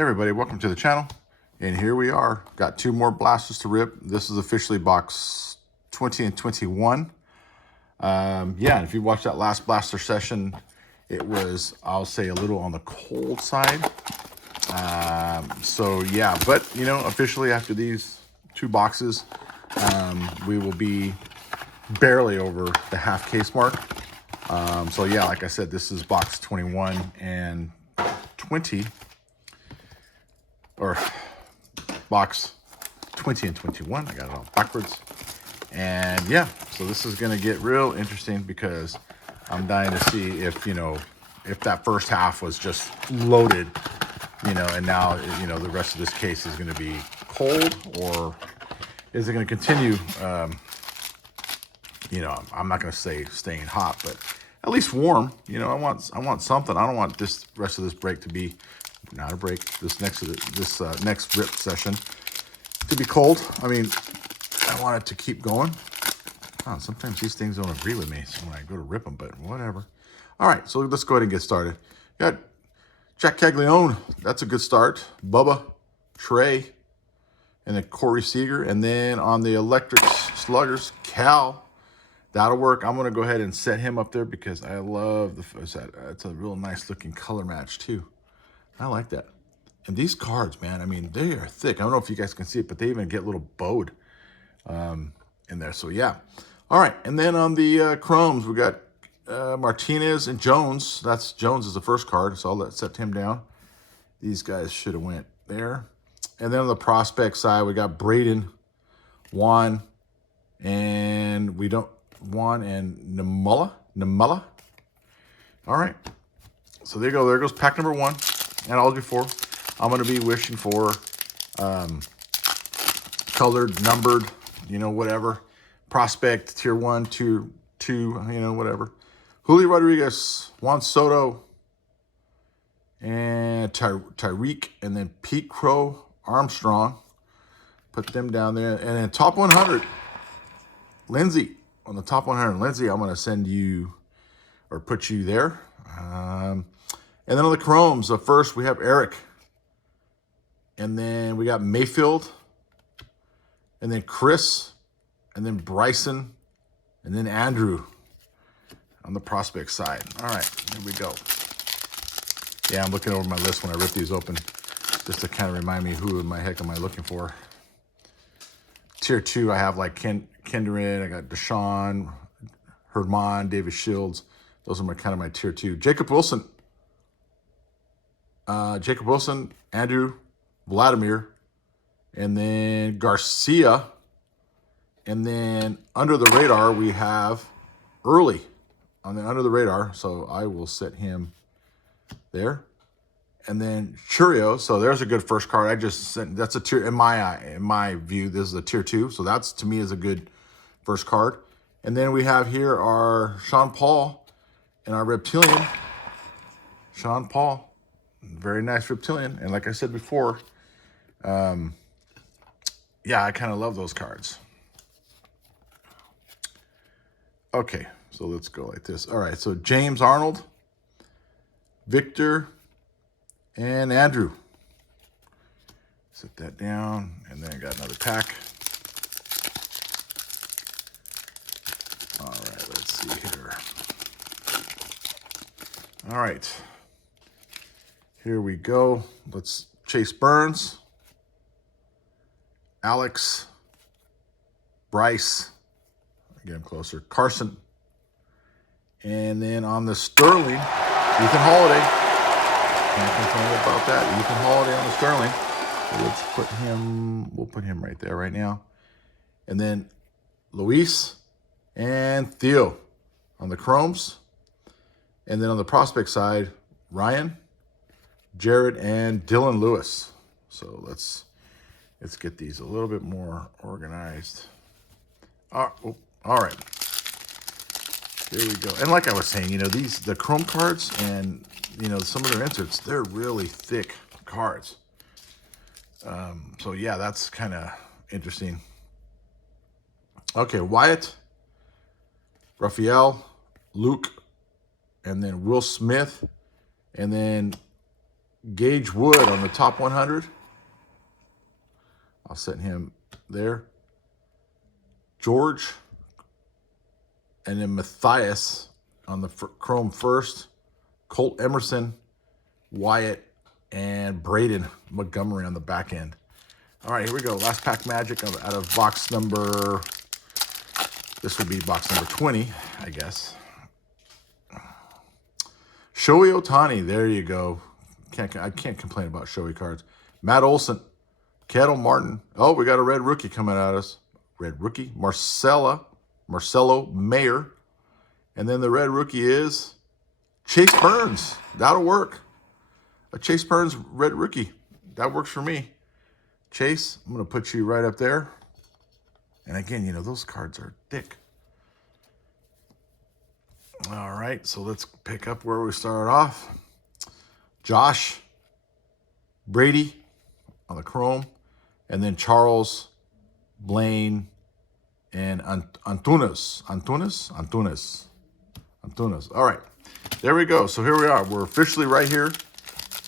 Hey everybody, welcome to the channel. And here we are, got two more blasters to rip. This is officially box 20 and 21. Yeah, if you watched that last blaster session, it was, I'll say, a little on the cold side. So yeah, but you know, officially after these two boxes, we will be barely over the half case mark. So yeah, like I said, this is box 21 and 20. Or box 20 and 21. I got it all backwards. And yeah, so this is going to get real interesting because I'm dying to see if, you know, if that first half was just loaded, you know, and now, you know, the rest of this case is going to be cold, or is it going to continue, you know, I'm not going to say staying hot, but at least warm. You know, I want something. I don't want this rest of this break to be, not a break, this next rip session to be cold. I mean, I want it to keep going. Oh, sometimes these things don't agree with me when I go to rip them, but whatever. All right, so let's go ahead and get started. Got Jack Caglione, that's a good start. Bubba, Trey, and then Corey Seager. And then on the electric sluggers, Cal. That'll work. I'm going to go ahead and set him up there because I love it's a real nice looking color match too. I like that. And these cards, man, I mean, they are thick. I don't know if you guys can see it, but they even get a little bowed in there. So, yeah. All right. And then on the chromes, we got Martinez and Jones. That's Jones is the first card, so I'll set him down. These guys should have went there. And then on the prospect side, we got Braden, Juan, and Juan and Namella. All right. So there you go. There goes pack number one. And all before, I'm going to be wishing for colored, numbered, you know, whatever. Prospect, tier 1, tier 2, you know, whatever. Julio Rodriguez, Juan Soto, and Tyreek, and then Pete Crow Armstrong. Put them down there. And then top 100, Lindsay. On the top 100, Lindsay, I'm going to send you or put you there. And then on the chromes, so first we have Eric. And then we got Mayfield. And then Chris. And then Bryson. And then Andrew on the prospect side. All right, here we go. Yeah, I'm looking over my list when I rip these open, just to kind of remind me who in my heck am I looking for. Tier 2, I have like Kendrick, I got Deshaun, Herdman, David Shields. Those are kind of my tier 2. Jacob Wilson, Andrew, Vladimir, and then Garcia. And then under the radar, we have Early on the under the radar. So I will set him there. And then Churio. So there's a good first card. I just sent, that's a tier, in my view, this is a tier 2. So that's, to me, is a good first card. And then we have here our Sean Paul and our Reptilian. Sean Paul. Very nice Reptilian. And like I said before, yeah, I kind of love those cards. Okay, so let's go like this. All right, so James Arnold, Victor, and Andrew. Set that down, and then I got another pack. All right, let's see here. All right. Here we go. Let's Chase Burns, Alex, Bryce, get him closer, Carson, and then on the Sterling, Ethan Holliday. Can't complain about that. Ethan Holliday on the Sterling. So let's put him, we'll put him right there right now. And then Luis and Theo on the chromes. And then on the prospect side, Ryan, Jared, and Dylan Lewis. So let's get these a little bit more organized. All right. Here we go. And like I was saying, you know, the chrome cards and, you know, some of their inserts, they're really thick cards. So yeah, that's kind of interesting. Okay, Wyatt, Raphael, Luke, and then Will Smith, and then Gage Wood on the top 100. I'll set him there. George. And then Matthias on the Chrome first. Colt Emerson, Wyatt, and Braden Montgomery on the back end. All right, here we go. Last pack magic out of box number, this would be box number 20, I guess. Shohei Ohtani, there you go. I can't complain about Shohei cards. Matt Olson, Kettle Martin. Oh, we got a red rookie coming at us. Red rookie. Marcelo Mayer. And then the red rookie is Chase Burns. That'll work. A Chase Burns red rookie. That works for me. Chase, I'm going to put you right up there. And again, you know, those cards are thick. All right, so let's pick up where we started off. Josh, Brady on the Chrome, and then Charles, Blaine, and Antunes. All right, there we go. So here we are. We're officially right here.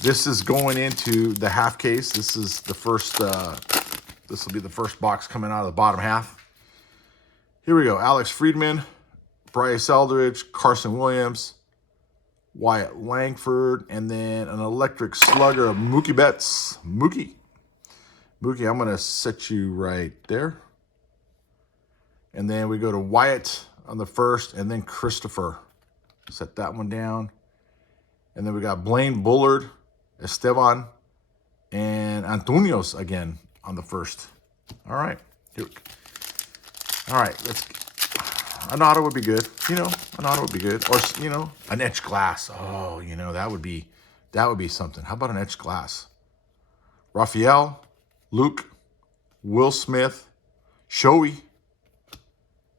This is going into the half case. This is the first, this will be the first box coming out of the bottom half. Here we go. Alex Friedman, Bryce Eldridge, Carson Williams, Wyatt Langford, and then an electric slugger of Mookie Betts. Mookie, I'm going to set you right there. And then we go to Wyatt on the first, and then Christopher. Set that one down. And then we got Blaine Bullard, Esteban, and Antonios again on the first. All right. All right, an auto would be good. You know, an auto would be good. Or, you know, an etched glass. Oh, you know, that would be something. How about an etched glass? Raphael, Luke, Will Smith, Shoei,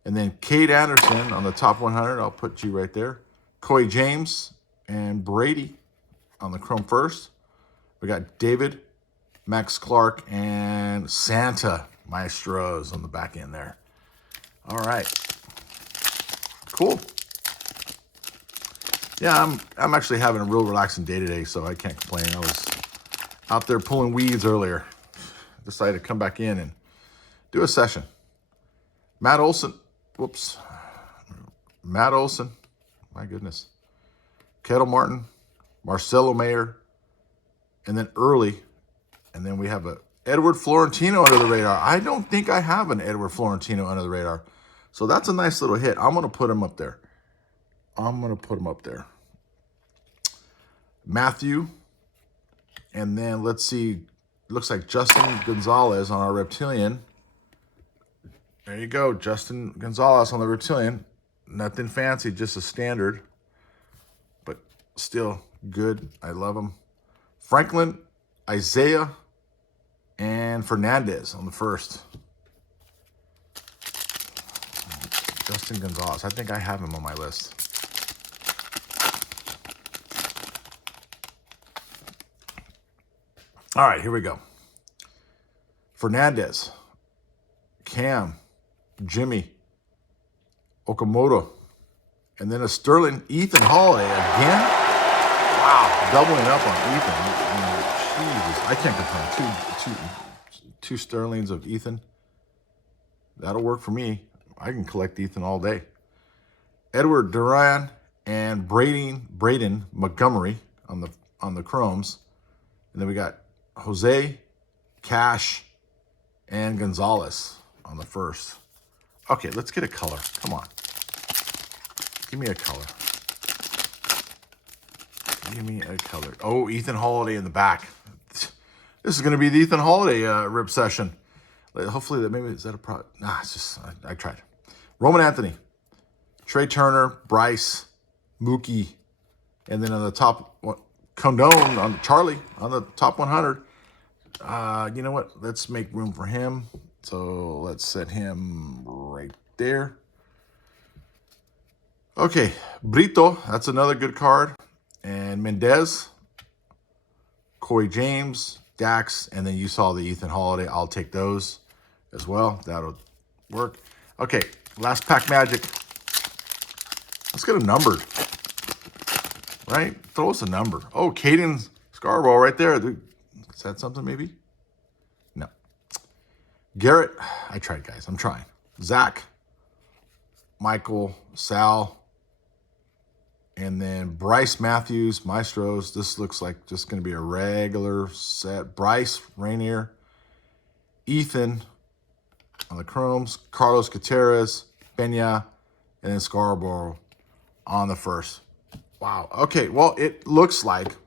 and then Cade Anderson on the top 100. I'll put you right there. Coy James and Brady on the Chrome first. We got David, Max Clark, and Santa Maestros on the back end there. All right. Cool. Yeah, I'm actually having a real relaxing day today, so I can't complain. I was out there pulling weeds earlier. Decided to come back in and do a session. Matt Olson. Whoops. Matt Olson. My goodness. Kettle Martin. Marcelo Mayer. And then early. And then we have a Edward Florentino under the radar. I don't think I have an Edward Florentino under the radar. So that's a nice little hit. I'm going to put him up there. Matthew. And then let's see. Looks like Justin Gonzalez on our Reptilian. There you go. Justin Gonzalez on the Reptilian. Nothing fancy, just a standard. But still good. I love him. Franklin, Isaiah, and Fernandez on the first. Justin Gonzalez. I think I have him on my list. All right, here we go. Fernandez, Cam, Jimmy, Okamoto, and then a Sterling Ethan Holliday again. Wow, doubling up on Ethan. Jesus, I can't complain. Two Sterlings of Ethan. That'll work for me. I can collect Ethan all day. Edward Duran and Braden Montgomery on the Chromes. And then we got Jose, Cash, and Gonzalez on the first. Okay, let's get a color. Come on. Give me a color. Oh, Ethan Holliday in the back. This is going to be the Ethan Holliday rip session. Hopefully that maybe, is that a pro? Nah, it's just, I tried. Roman Anthony, Trey Turner, Bryce, Mookie, and then on the top, Condone on Charlie on the top 100. You know what? Let's make room for him. So let's set him right there. Okay, Brito, that's another good card. And Mendez, Coy James, Dax, and then you saw the Ethan Holliday. I'll take those as well. That'll work. Okay, last pack magic. Let's get a numbered. Right? Throw us a number. Oh, Caden's Scarborough right there. Is that something maybe? No. Garrett. I tried, guys. I'm trying. Zach. Michael. Sal. And then Bryce Matthews, Maestros. This looks like just going to be a regular set. Bryce Rainier. Ethan on the chromes. Carlos Gutierrez, Pena, and then Scarborough on the first. Wow. Okay, well, it looks like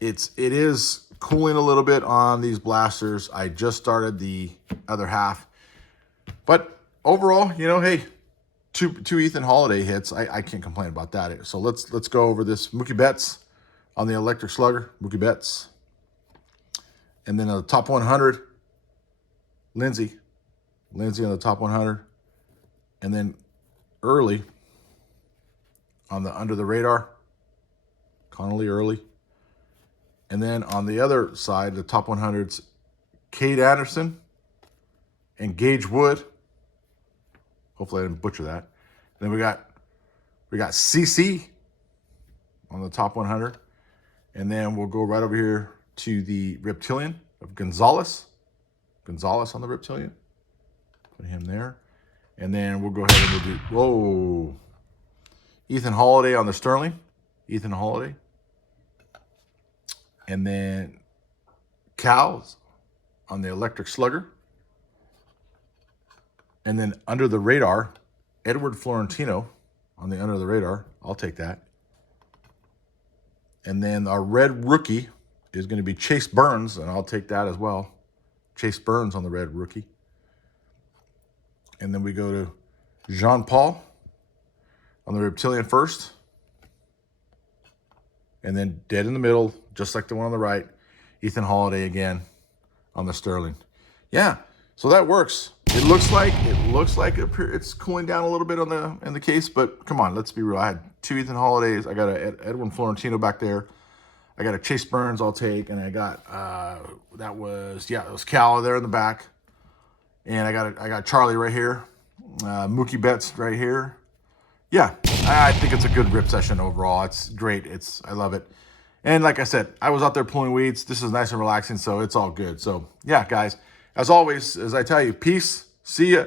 it is cooling a little bit on these blasters. I just started the other half. But overall, you know, hey, two Ethan Holliday hits. I can't complain about that. So let's go over this. Mookie Betts on the electric slugger. Mookie Betts. And then on the top 100, Lindsay on the top 100. And then early on the under the radar, Connolly early. And then on the other side, the top 100s, Cade Anderson and Gage Wood. Hopefully I didn't butcher that. Then we got CC on the top 100. And then we'll go right over here to the Reptilian of Gonzalez. Gonzalez on the Reptilian. Put him there. And then we'll go ahead and we'll do, whoa, Ethan Holliday on the Sterling. Ethan Holliday. And then Cows on the electric slugger. And then under the radar, Edward Florentino on the under the radar. I'll take that. And then our red rookie is going to be Chase Burns, and I'll take that as well. Chase Burns on the red rookie. And then we go to Jean Paul on the Reptilian first. And then dead in the middle, just like the one on the right, Ethan Holliday again on the Sterling. Yeah, so that works. It looks like it's cooling down a little bit on in the case, but come on, let's be real. I had two Ethan Hollidays. I got a Edwin Florentino back there. I got a Chase Burns I'll take, and I got that was Cal there in the back, and I got Charlie right here, Mookie Betts right here. Yeah, I think it's a good rip session overall. It's great. I love it. And like I said, I was out there pulling weeds. This is nice and relaxing, so it's all good. So yeah, guys, as always, as I tell you, peace. See ya.